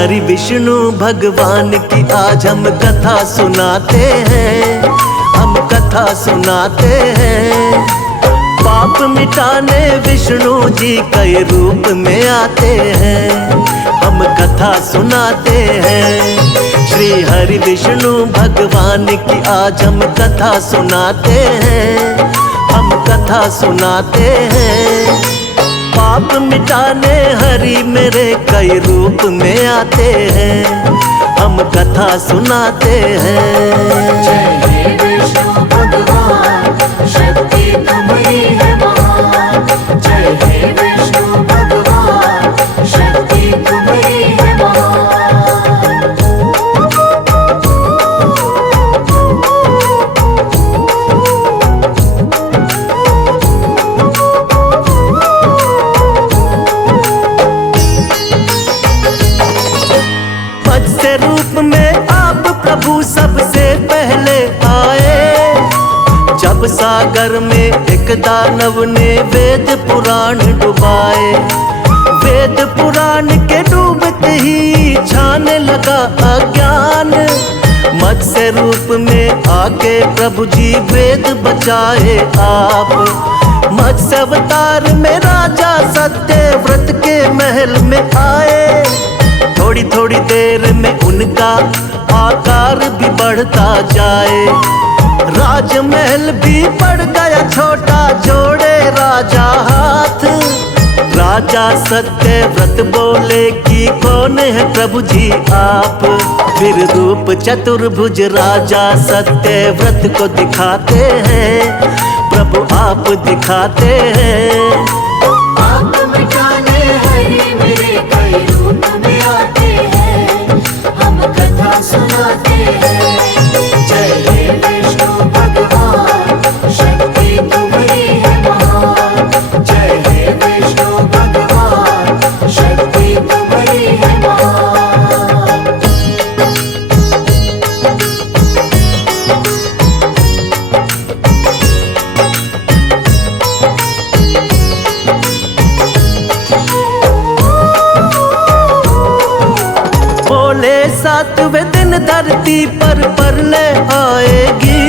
हरि विष्णु भगवान की आज हम कथा सुनाते हैं, हम कथा सुनाते हैं। पाप मिटाने विष्णु जी कई रूप में आते हैं, हम कथा सुनाते हैं। श्री हरि विष्णु भगवान की आज हम कथा सुनाते हैं, हम कथा सुनाते हैं। पाप मिटाने हरि मेरे कई रूप में आते हैं, हम कथा सुनाते हैं। जय हे विष्णु भगवान, शक्ति तुम्हारी है महान। जय हे विष्णु भगवान, शक्ति तुम्हारी है महान। मत्स्य रूप में आप प्रभु सबसे पहले आए, जब सागर में एक दानव ने वेद पुराण डुबाए। वेद पुराण के डूबते ही छाने लगा अज्ञान, मत्स्य रूप में आके प्रभु जी वेद बचाए आप। मत्स्य अवतार में राजा सत्यव्रत के महल में आए, थोड़ी थोड़ी देर में उनका आकार भी बढ़ता जाए। राजमहल भी पड़ गया छोटा, जोड़े राजा हाथ। राजा सत्यव्रत बोले कि कौन है प्रभु जी आप। फिर रूप चतुर्भुज राजा सत्यव्रत को दिखाते हैं, प्रभु आप दिखाते हैं। पाप मिटाने हरि मेरे कई रूप में आते हैं, हम कथा सुनाते हैं। जय हे विष्णु भगवान, शक्ति तुम्हारी है महान। जय हे विष्णु भगवान, शक्ति तुम्हारी है महान। बोले सातवें दिन धरती पर प्रलय आएगी,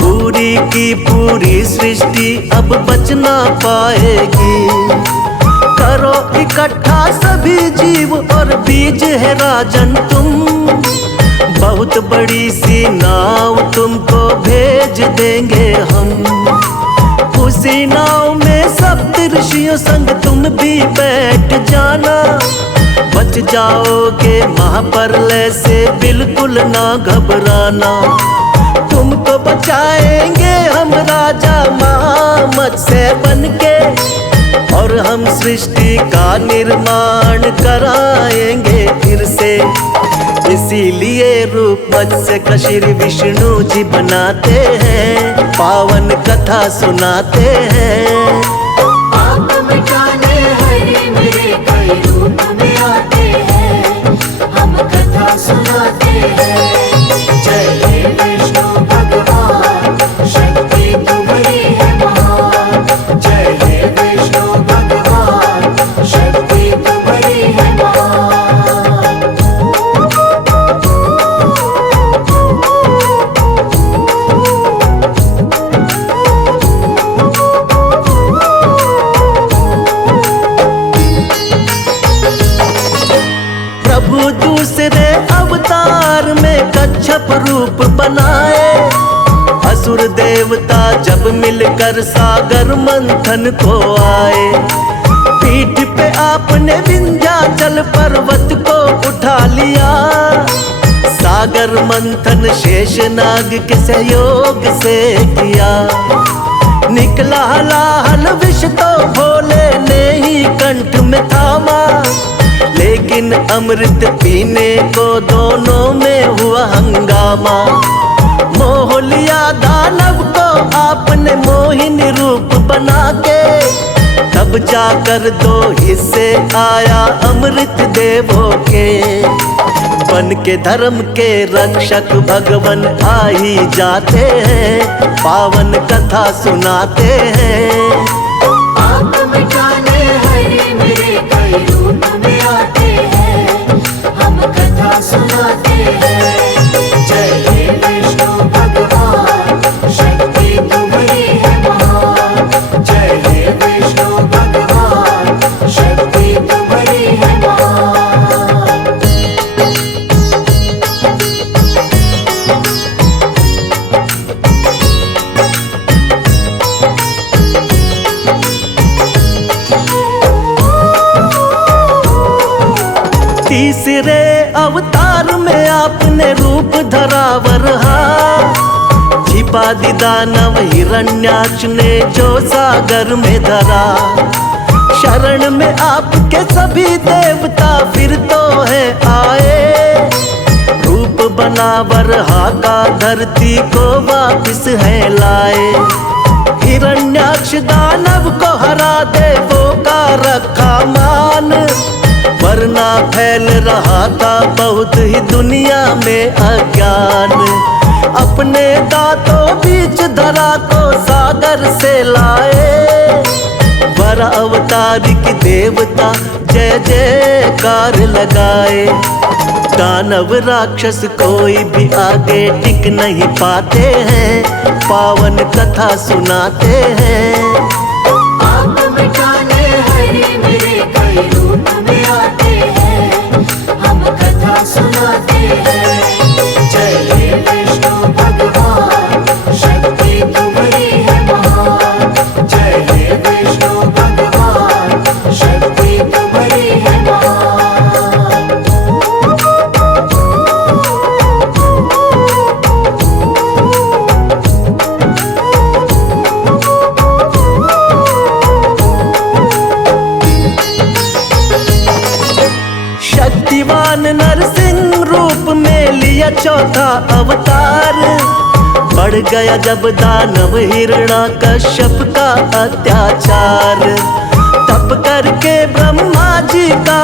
पूरी की पूरी सृष्टि अब बच ना पाएगी। करो इकट्ठा सभी जीव और बीज है राजन तुम, बहुत बड़ी सी नाव तुमको भेज देंगे हम। उसी नाव में सप्त ऋषियों संग तुम भी बैठ जाना, बच जाओगे महाप्रलय से बिल्कुल ना घबराना। तुमको बचाएंगे हम राजा महामत्स्य बनके, और हम सृष्टि का निर्माण कराएंगे फिर से। इसीलिए रूप मत्स्य का श्री विष्णु जी बनाते हैं, पावन कथा सुनाते हैं। पाप मिटाने हरि मेरे कई रूप में आते हैं, हम कथा सुनाते हैं। जय हे विष्णु भगवान, शक्ति तुम्हारी है महान। जय हे विष्णु भगवान, शक्ति तुम्हारी है महान। प्रभु दूसरे अवतार में कच्छप रूप बनाए, असुर देवता जब मिलकर सागर मंथन को आए। पीठ पे आपने विंध्याचल पर्वत को उठा लिया, सागर मंथन शेषनाग के सहयोग से किया। निकला हलाहल विष तो भोले ने ही कंठ में थामा, लेकिन अमृत पीने को दोनों में हुआ हंगामा। मोह लिया दानव को आपने मोहिनी रूप बना के, तब जाकर दो हिस्से आया अमृत देवों के। बन के धर्म के रक्षक भगवन आ ही जाते हैं, पावन कथा सुनाते हैं। पाप मिटाने हरि मेरे कई रूप में आते हैं, अवतार में आपने रूप धरा वरहा। छिपा दी दानव हिरण्याक्ष ने जो सागर में धरा। शरण में आपके सभी देवता फिर तो है आए। रूप बना वरहा का धरती को वापिस है लाए। हिरण्याक्ष दानव को हरा देवों का रखा मान। वरना फैल रहा था बहुत ही दुनिया में अज्ञान। अपने दांतों बीच धरा को सागर से लाए। वर अवतारिक देवता जय जयकार लगाए। दानव राक्षस कोई भी आगे टिक नहीं पाते हैं। पावन कथा सुनाते हैं। आप मिटाने हरे मेरे कई रूप में आते हैं। हम कथा सुनाते हैं। जय हे विष्णु भगवान, शक्ति तुम्हारी है महान। जय हे विष्णु भगवान, शक्ति तुम्हारी है महान। शक्तिवान नरसिंह रूप में लिया चौथा अवतार। बढ़ गया जब दानव हिरण्याकश्यप का अत्याचार। तप करके ब्रह्मा जी का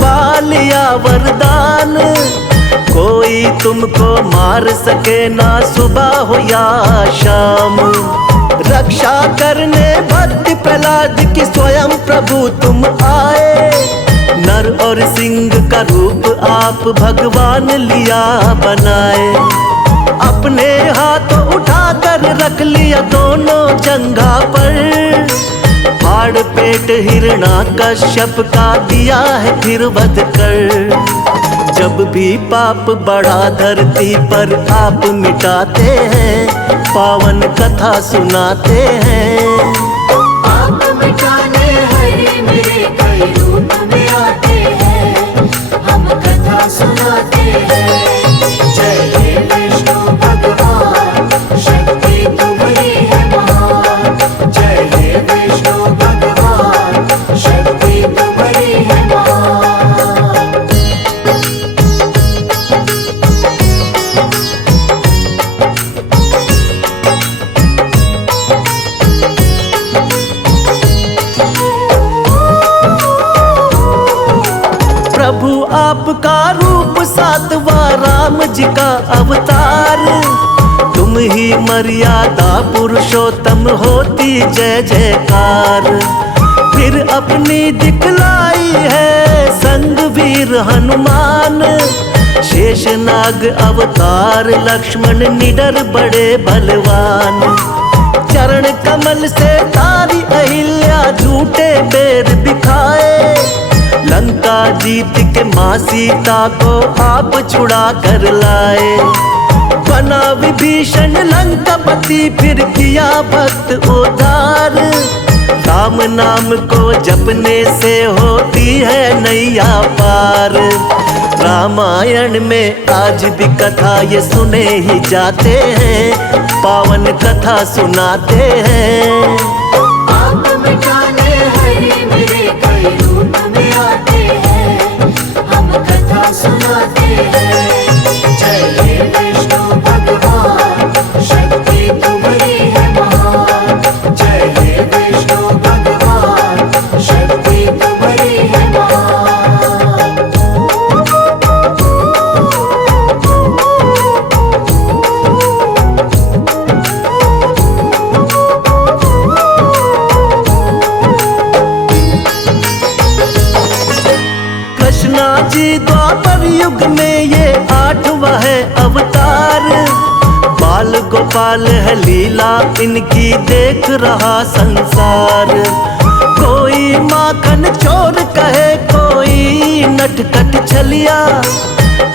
पा लिया वरदान। कोई तुमको मार सके ना सुबह हो या शाम। रक्षा करने भक्त प्रहलाद की स्वयं प्रभु तुम आए। नर और सिंह का रूप आप भगवान लिया बनाए। अपने हाथों उठाकर रख लिया दोनों जंघा पर। फाड़ पेट हिरण्याकश्यप का दिया है फिर वध कर। जब भी पाप बढ़ा धरती पर आप मिटाते हैं। पावन कथा सुनाते हैं। आप मिटाने हरे मेरे कई रूप में आते हैं। हम कथा सुनाते हैं। जय हे विष्णु भगवान, शक्ति तुम्हारी है महान। जय हे विष्णु भगवान, शक्ति तुम्हारी है महान। प्रभु आपका रूप सातवां राम जी का अवतार। तुम ही मर्यादा पुरुषोत्तम होती जय जयकार। फिर अपनी दिखलाई है संग वीर हनुमान। शेषनाग अवतार लक्ष्मण निडर बड़े बलवान। चरण कमल से तारी अहिल्या झूठे बेर दिखाए। लंका जीत के माँ सीता को आप छुड़ा कर लाए। बना विभीषण लंकापति फिर किया भक्त उद्धार। राम नाम को जपने से होती है नैया पार। रामायण में आज भी कथा ये सुने ही जाते हैं। पावन कथा सुनाते हैं। आप मिटाने हरे मेरे कई रूप में आते हैं। हम कथा सुनाते हैं। जय हे विष्णु भगवान, शक्ति तुम्हारी है महान। जय हे विष्णु भगवान, शक्ति तुम्हारी है महान। कृष्णा जी द्वापर युग में ये 8वां है अवतार। बाल गोपाल है लीला इनकी देख रहा संसार। कोई माखन चोर कहे कोई नटखट छलिया।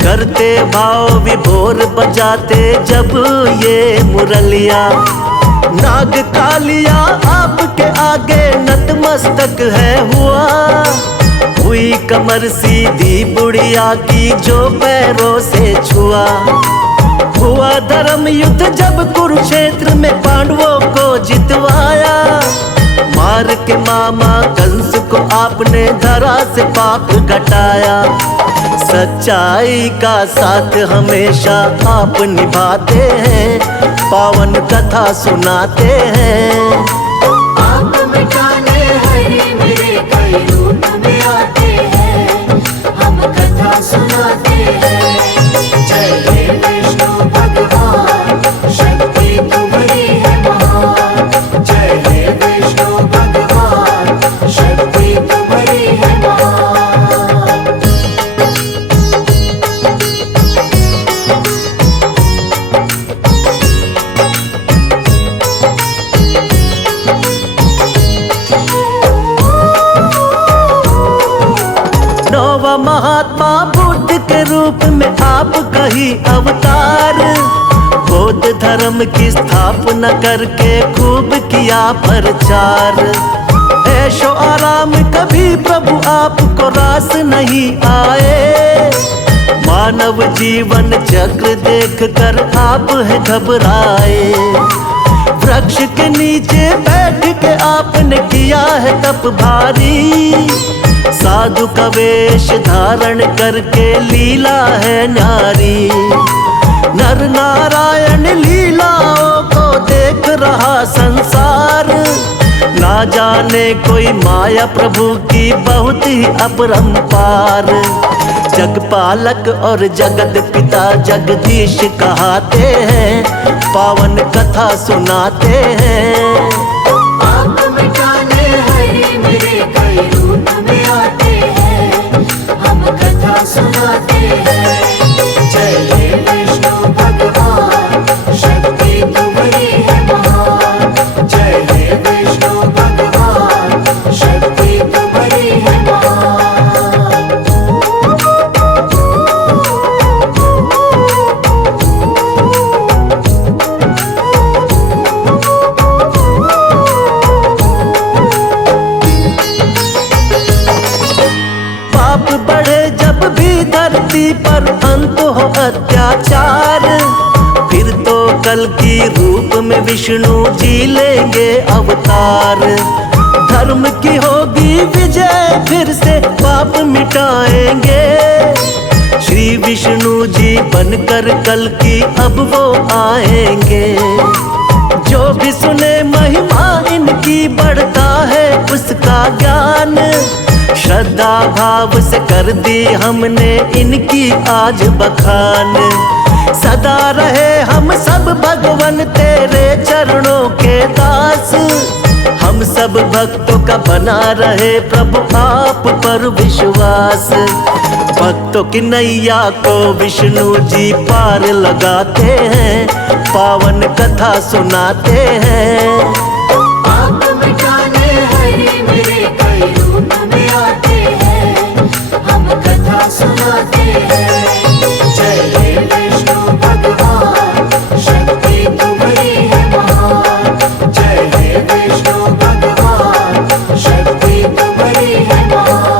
करते भाव विभोर बजाते जब ये मुरलिया। नाग कालिया आपके आगे नतमस्तक है हुआ। हुई कमर सीधी बुढ़िया की जो पैरों से छुआ। हुआ धर्म युद्ध जब कुरुक्षेत्र में पांडवों को जितवाया। मार के मामा कंस को आपने धरा से पाप घटाया। सच्चाई का साथ हमेशा आप निभाते हैं, पावन कथा सुनाते हैं। आप मिटाने हरि मेरे कई रूप में आते हैं, हम कथा सुनाते हैं। जय हे विष्णु भगवान, शक्ति तुम्हारी है महान। जय हे विष्णु भगवान, शक्ति तुम्हारी है महान। नौवा महात्मा बुद्ध के रूप में आप कही अवतार। बौद्ध धर्म की स्थापना करके खूब किया प्रचार। ऐशो आराम कभी प्रभु आपको रास नहीं आए। मानव जीवन चक्र देख कर आप है घबराए। वृक्ष के नीचे बैठ के आपने किया है तप भारी। साधु का वेश धारण करके लीला है न्यारी। नर नारायण लीलाओं को देख रहा संसार। ना जाने कोई माया प्रभु की बहुत ही अपरंपार। जगपालक और जगत पिता जगदीश कहाते हैं, पावन कथा सुनाते हैं। आप मिटाने हरि मेरे कई रूप में आते हैं, हम कथा सुनाते हैं। जय हे विष्णु भगवान, शक्ति तुम्हारी है महान। जय हे विष्णु भगवान, शक्ति तुम्हारी है महान। पाप बढ़े जब भी धरती पर अंत हो अत्याचार। फिर तो कल की रूप में विष्णु जी लेंगे अवतार। धर्म की होगी विजय, फिर से पाप मिटाएंगे। श्री विष्णु जी बनकर कल की अब वो आएंगे। जो भी सुने महिमा इनकी बढ़ता है उसका ज्ञान। श्रद्धा भाव से कर दी हमने इनकी आज बखान। सदा रहे हम सब भगवन तेरे चरणों के दास। हम सब भक्तों का बना रहे प्रभु आप पर विश्वास। भक्तों की नैया को विष्णु जी पार लगाते हैं, पावन कथा सुनाते हैं। आप मिटाने हरि मेरे कई रूप में आते हैं, हम कथा सुनाते हैं। जय हे विष्णु भगवान, शक्ति तुम्हारी है महान। जय हे विष्णु भगवान, शक्ति तुम्हारी है महान।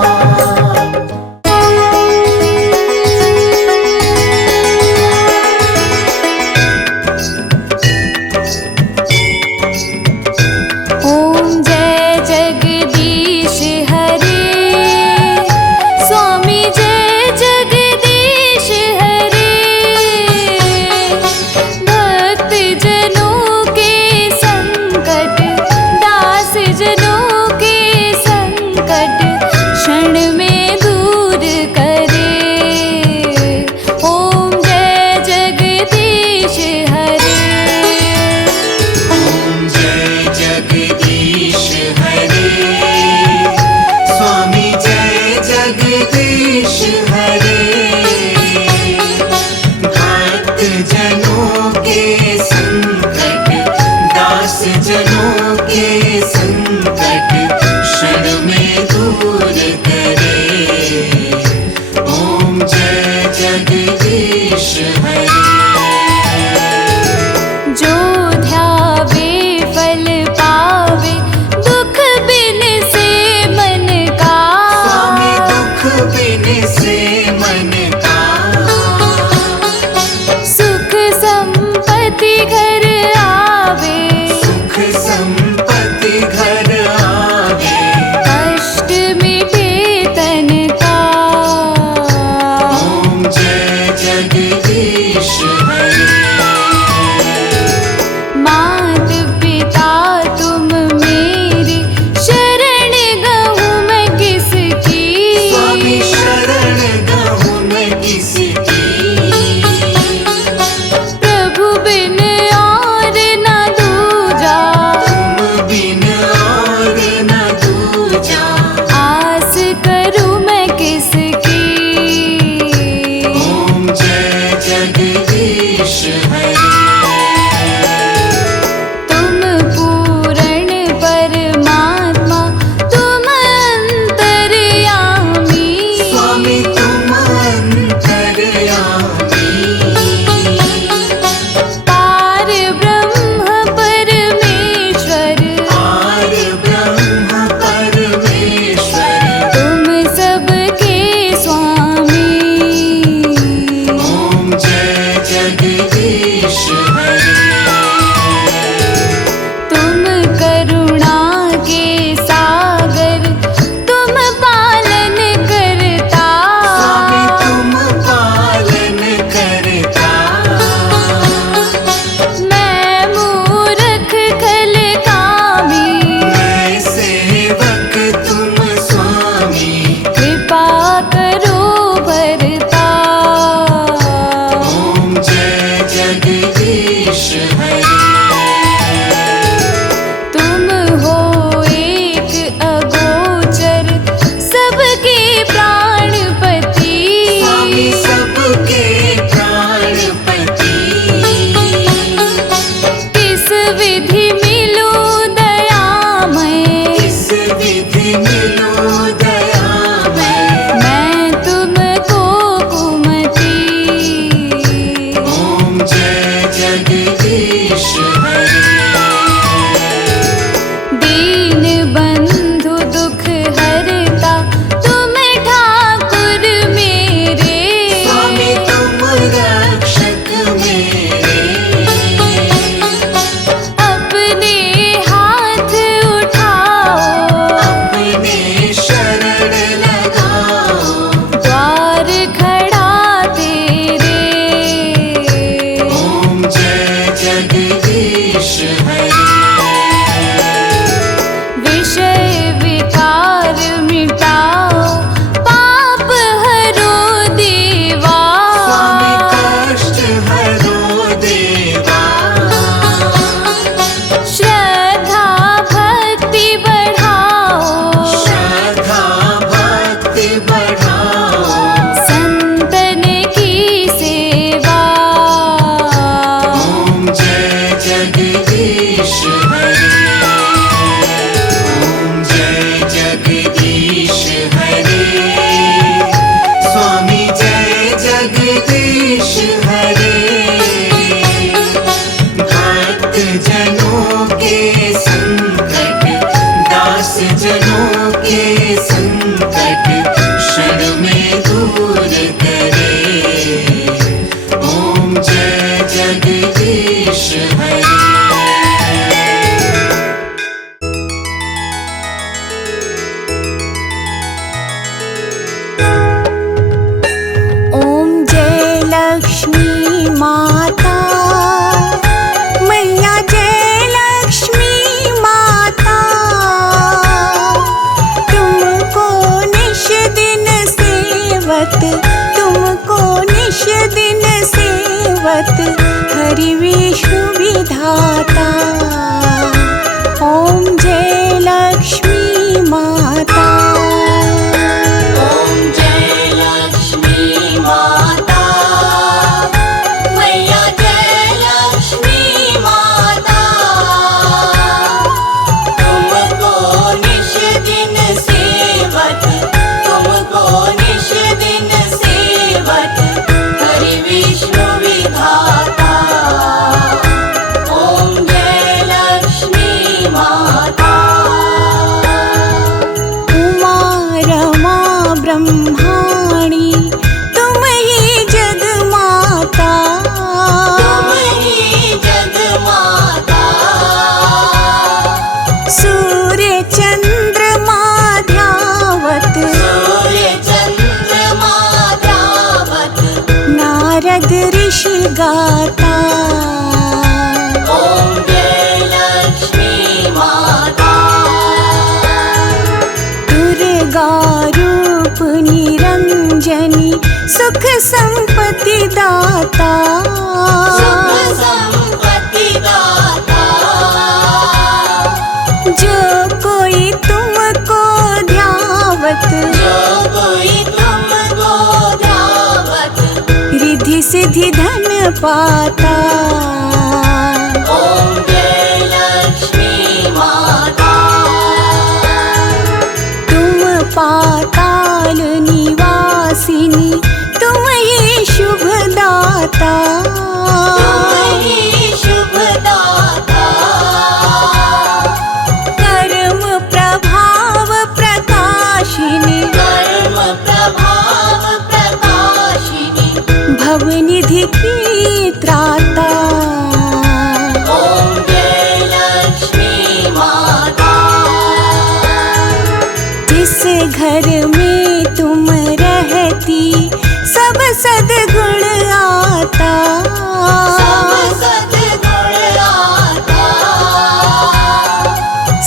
संकट क्षण में दूर करे। ओम जय जगदीश हरे। ओम जय लक्ष्मी माता, मैया जय लक्ष्मी माता, तुमको निश दिन सेवत, तुमको निश दिन सेवत, हरि विष्णु विधाता। ओम जय लक्ष्मी माता। ओम जय लक्ष्मी माता, मैया जय लक्ष्मी माता, तुमको निश दिन सेवत, तुमको निश दिन सेवत, हरि विष्णु विधाता। ओम जय लक्ष्मी माता। उमा रमा ब्रह्माणी, तुम ही जग माता, तुम ही जग माता, सूर्य चंद्रमा ध्यावत, सूर्य चंद्रमा ध्यावत, नारद ऋषि गाता। ओम जय लक्ष्मी माता। दुर्गा रूप निरंजनी, सुख संपत्ति दाता, सुख संपत्ति दाता, जो कोई तुमको ध्यावत, जो कोई तुमको ध्यावत, रिद्धि सिद्धि धन पाता। ओम जय लक्ष्मी माता। तुम पाताल निवासिनी, तुम ही शुभ दाता, तुम ही शुभ दाता, कर्म प्रभाव प्रकाशिनी, कर्म प्रभाव प्रकाशिनी, भवनिधि की त्राता। ओम जय लक्ष्मी माता। जिस घर में तुम रहती, सब सद्गुण आता, सब सद्गुण आता,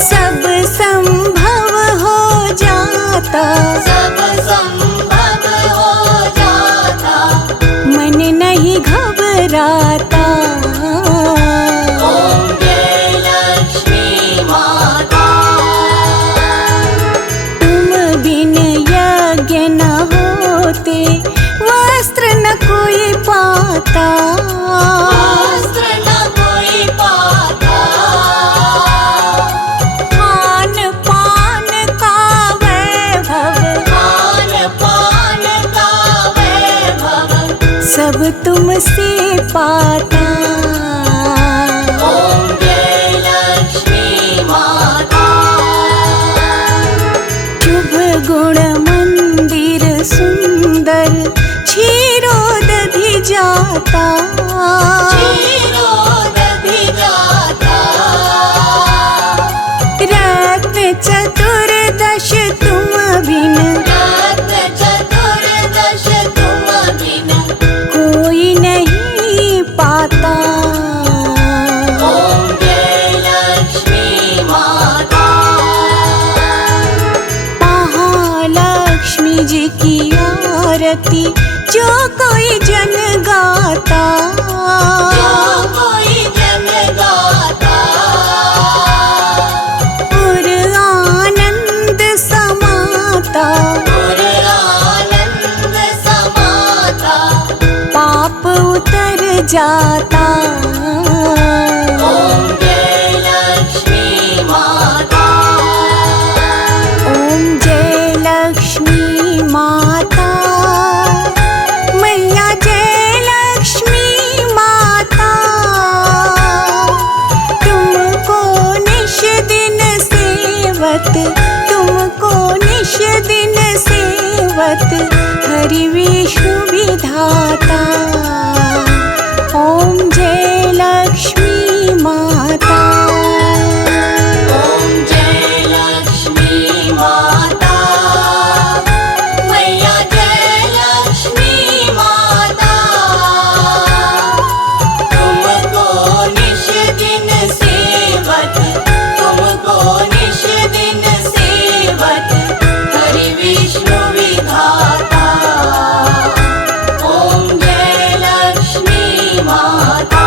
सब संभव हो जाता, सब संभव हो जाता। मन नहीं घबराता। ओम जय लक्ष्मी माता। तुम बिन यज्ञ न होते, वस्त्र न कोई पाता, वस्त्र न कोई पाता, खान पान का वैभव, खान पान का वैभव, सब तुमसे पाता। ओम जय लक्ष्मी माता। शुभ गुण मंदिर सुंदर, क्षीरोदधि जाता, क्षीरोदधि जाता, रत्न चतुर्दश तुम बिन, रत्न चतुर्दश तुम बिन, कोई नहीं पाता। ओम जय लक्ष्मी माता। महालक्ष्मी जी की आरती, जो कोई जन गाता, जो कोई जन गाता, पुर आनंद समाता, पुर आनंद समाता, पाप उतर जाता। ओम जय लक्ष्मी माता। ओम जय लक्ष्मी माता, मैया जय लक्ष्मी माता, तुमको निश दिन सेवत, तुमको निश सेवत हरि विष्णु विधाता। ओम जय लक्ष्मी माता। ओम जय लक्ष्मी माता, मैया जय लक्ष्मी माता। तुमको निश दिन सेवत, तुमको निश दिन सेवत हरि विष्णु विधाता। ओम जय लक्ष्मी माता।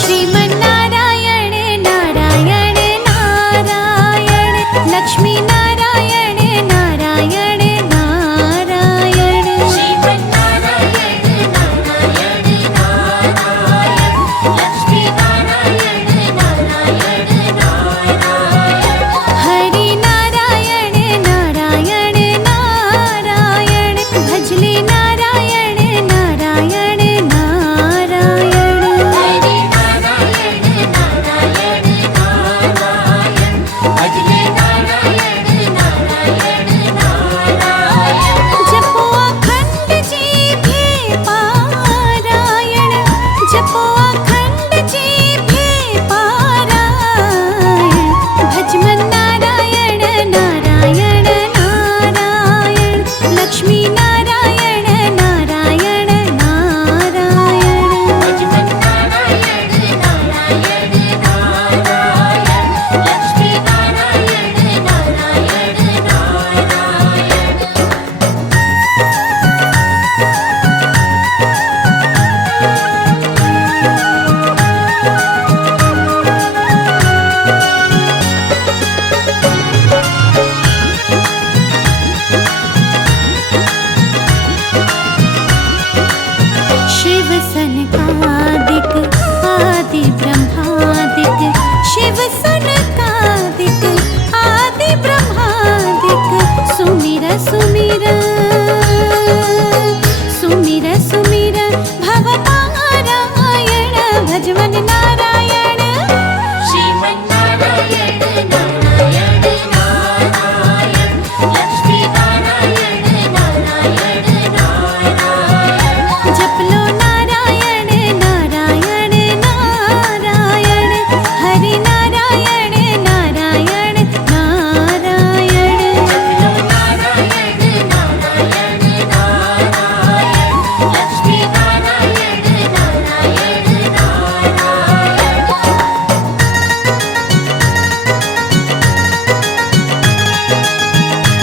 श्रीमन्नारायण नारायण नारायण, लक्ष्मी नारायण नारायण नारायण। श्रीमन्नारायण नारायण नारायण, लक्ष्मी नारायण नारायण नारायण। हरि नारायण नारायण नारायण, भजले नारायण नारायण नारायण। हरि नारायण नारायण नारायण, भजले नारायण नारायण नारायण। जपो अखंड जीभे पारायण, जपो अखंड जीभे पारायण। भजमन नारायण नारायण नारायण, लक्ष्मी नारायण नारायण नारायण। भजमन नारायण नारायण नारायण, लक्ष्मी नारायण नारायण नारायण। शिव सनकादिक आदि ब्रह्मादिक, शिव सनकादिक आदि ब्रह्मादिक। सुमिर सुमिर सुमिर सुमिर भव पारायण, भजमन नारायण। श्रीमन्नारायण नारायण नारायण, लक्ष्मी नारायण नारायण नारायण। जपलो नारायण नारायण नारायण, हरि नारायण नारायण नारायण। जपलो नारायण नारायण नारायण, लक्ष्मी नारायण नारायण नारायण। जपलो नारायण नारायण नारायण,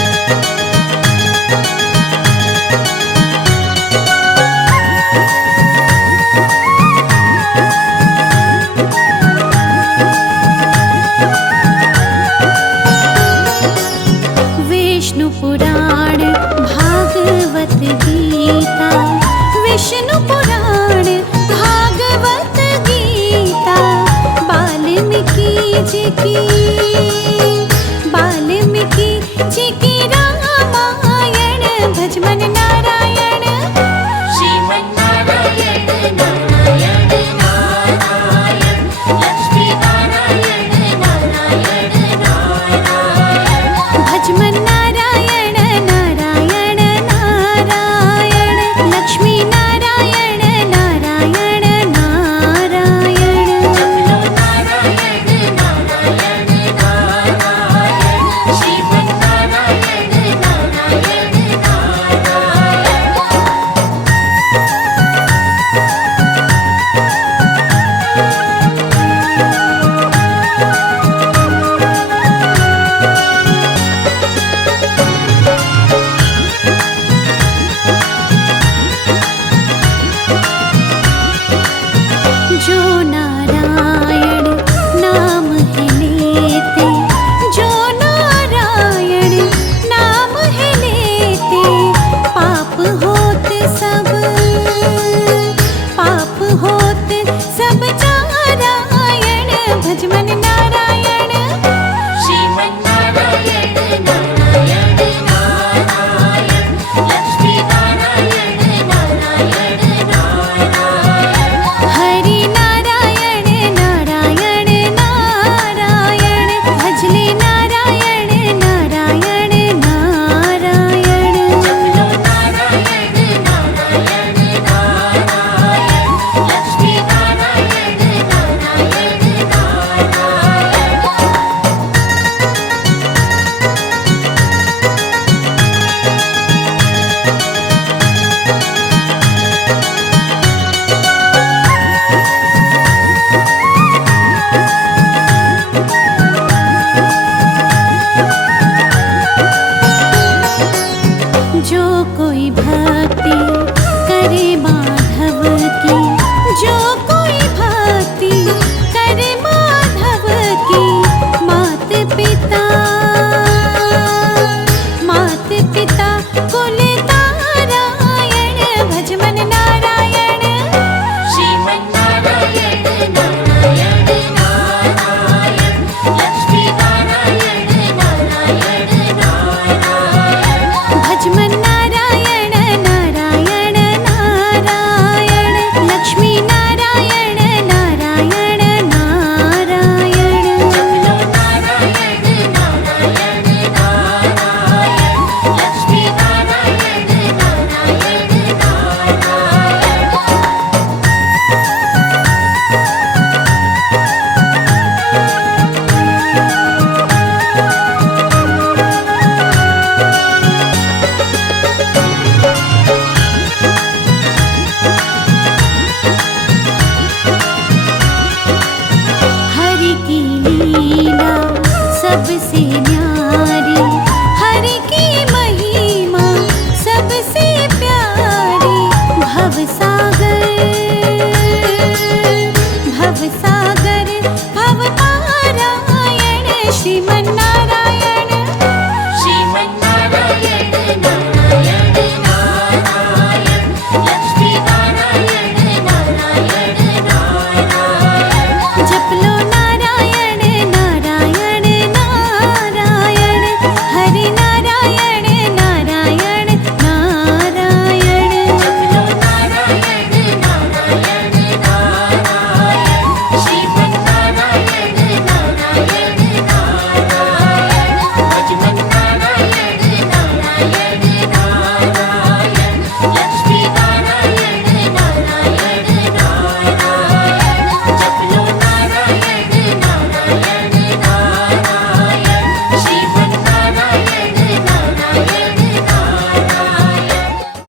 हरि नारायण नारायण नारायण। जपलो नारायण नारायण नारायण, लक्ष्मी नारायण नारायण नारायण। जपलो विष्णु पुराण भागवत गीता, विष्णु पुराण भागवत गीता। वाल्मीकि जी की, वाल्मीकि जी की रामायण, भजमन नारायण। श्रीमन्नारायण नारायण नारायण, लक्ष्मी नारायण नारायण नारायण। भजमन नारायण नारायण नारायण, लक्ष्मी नारायण नारायण नारायण। जपलो नारायण नारायण नारायण, श्रीमन्नारायण